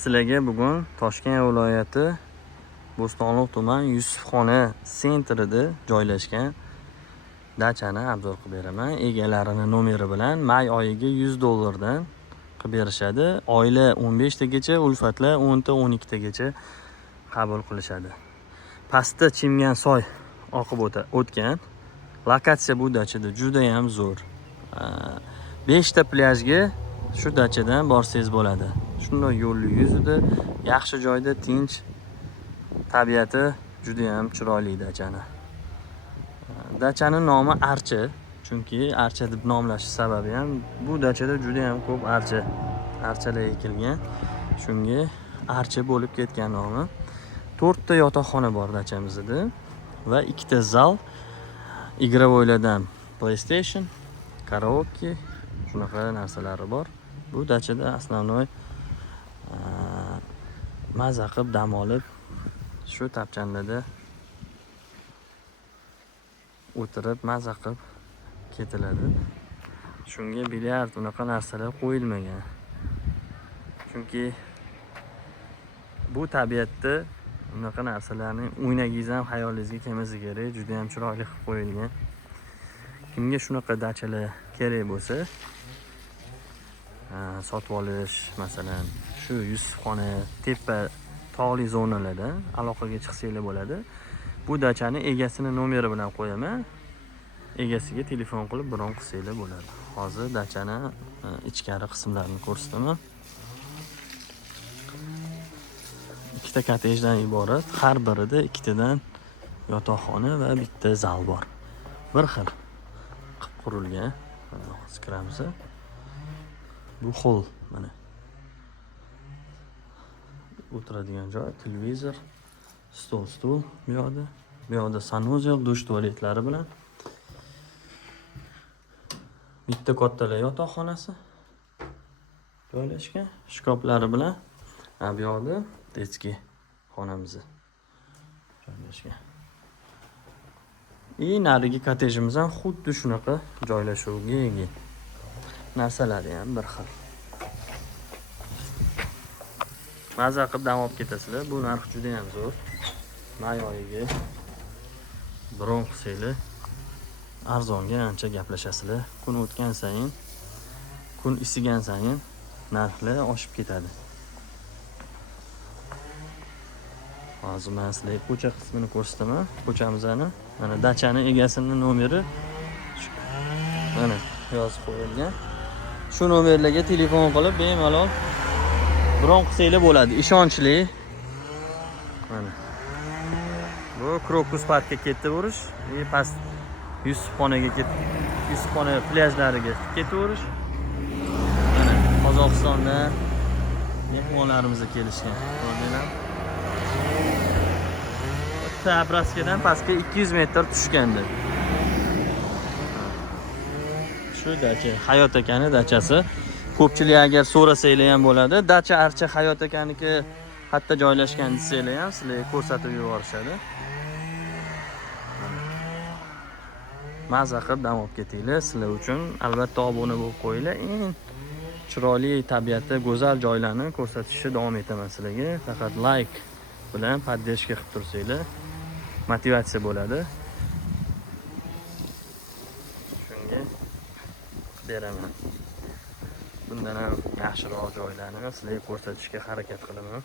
Sizlarga bugun Toshkent viloyati Bo'stonliq tuman Yusufxona sentrida joylashgan dachani obzor qilib beraman. Egalarini nomeri bilan may oyiga $100 dan qilib berishadi. Oila 15 tagacha, ulfatlar 10 ta 12 tagacha qabul qilishadi. Pastda Chimgan soy oqib o'tgan. Lokatsiya bu dachada juda ham zo'r. 5 ta plyajga shu dachadan borsangiz bo'ladi. Shunday yo'lli yuzida, yaxshi joyda, tinch, tabiati juda ham chiroyli dachani. Dachaning nomi archa, chunki archa deb nomlash sababi ham bu dachada juda ham ko'p archalar ekilgan. Shunga archa bo'lib ketgan nomi. 4 ta yotoqxona bor dachamizda va 2 ta zal, igrovoylardan PlayStation, karaoke, shunaqa narsalari bor. Bu dachada основной maza qilib dam olib, shu tapchanlarda o'tirib maza qilib ketiladi. Shunga bilyard unaqa narsalar qo'yilmagan. Chunki bu tabiatda unaqa narsalarni o'ynagingiz ham xayolingizga kelmasa kerak, juda ham chiroyli qilib qo'yilgan. Kimga shunaqa dachalar kerak bo'lsa, sotib olish, masalan, shu Yusufxona tepa tog'li zonalarda aloqaga chiqsanglar bo'ladi. Bu dachani egasini nomeri bilan qo'yaman. Egasiga telefon qilib bron qilsanglar bo'ladi. Hozir dachani ichkari qismlarini ko'rsataman. 2 ta kottejdan iborat, har birida 2 tadan yotoqxona va bitta zal bor. Bir xil qilib qurilgan. Hozir kiramiz. Bu hol mana. O'tiradigan joy, televizor, stol bu yoqda. Bu yoqda sanuzel, dush tualetlari bilan. Bitta kattalar yotoqxonasi joylashgan, shkaflari bilan. Bu yoqda detskiy xonamiz joylashgan. Narigi kottejimiz ham xuddi shunaqa joylashuvga ega. Narsalari ham bir xil. Maza qilib dam olib ketasizlar. Bu narx juda ham zo'r. May oyiga bron qilsanglar arzonga ancha gaplashasizlar. Kun o'tgan sayin, kun isigan sayin narxlar oshib ketadi. Hozir men sizlarga ko'cha qismini ko'rsataman. Ko'chamizni, mana dachani egasining nomeri mana yozib qo'yilgan. Shu nomerlarga telefon qilib bemalol bron qilsanglar bo'ladi. Ishonchli. Mana. Bu Krokus parkka ketaverish, past Yusufxonaga Yusufxona plyajlariga ketaverish. Mana Qozog'istonda mehmonlarimiz kelishgan. Ko'rdinglar? Abraskadan pastga 200 metr tushganda. Shu dacha Hayot akani dachasi. Ko'pchilik agar so'rasanglar ham bo'ladi. Dacha archa Hayot akaniki hatto joylashgan desanglar ham sizlarga ko'rsatib yuborishadi. Maza qilib dam olib ketinglar. Sizlar uchun albatta obuna bo'lib qo'yinglar. Eng chiroyli tabiatda go'zal joylarni ko'rsatishni davom etaman sizlarga. Faqat like bilan podдержка qilib tursanglar motivatsiya bo'ladi. Shunga beraman. Bundan ham yaxshiroq joylarni sizlarga ko'rsatishga harakat qilaman.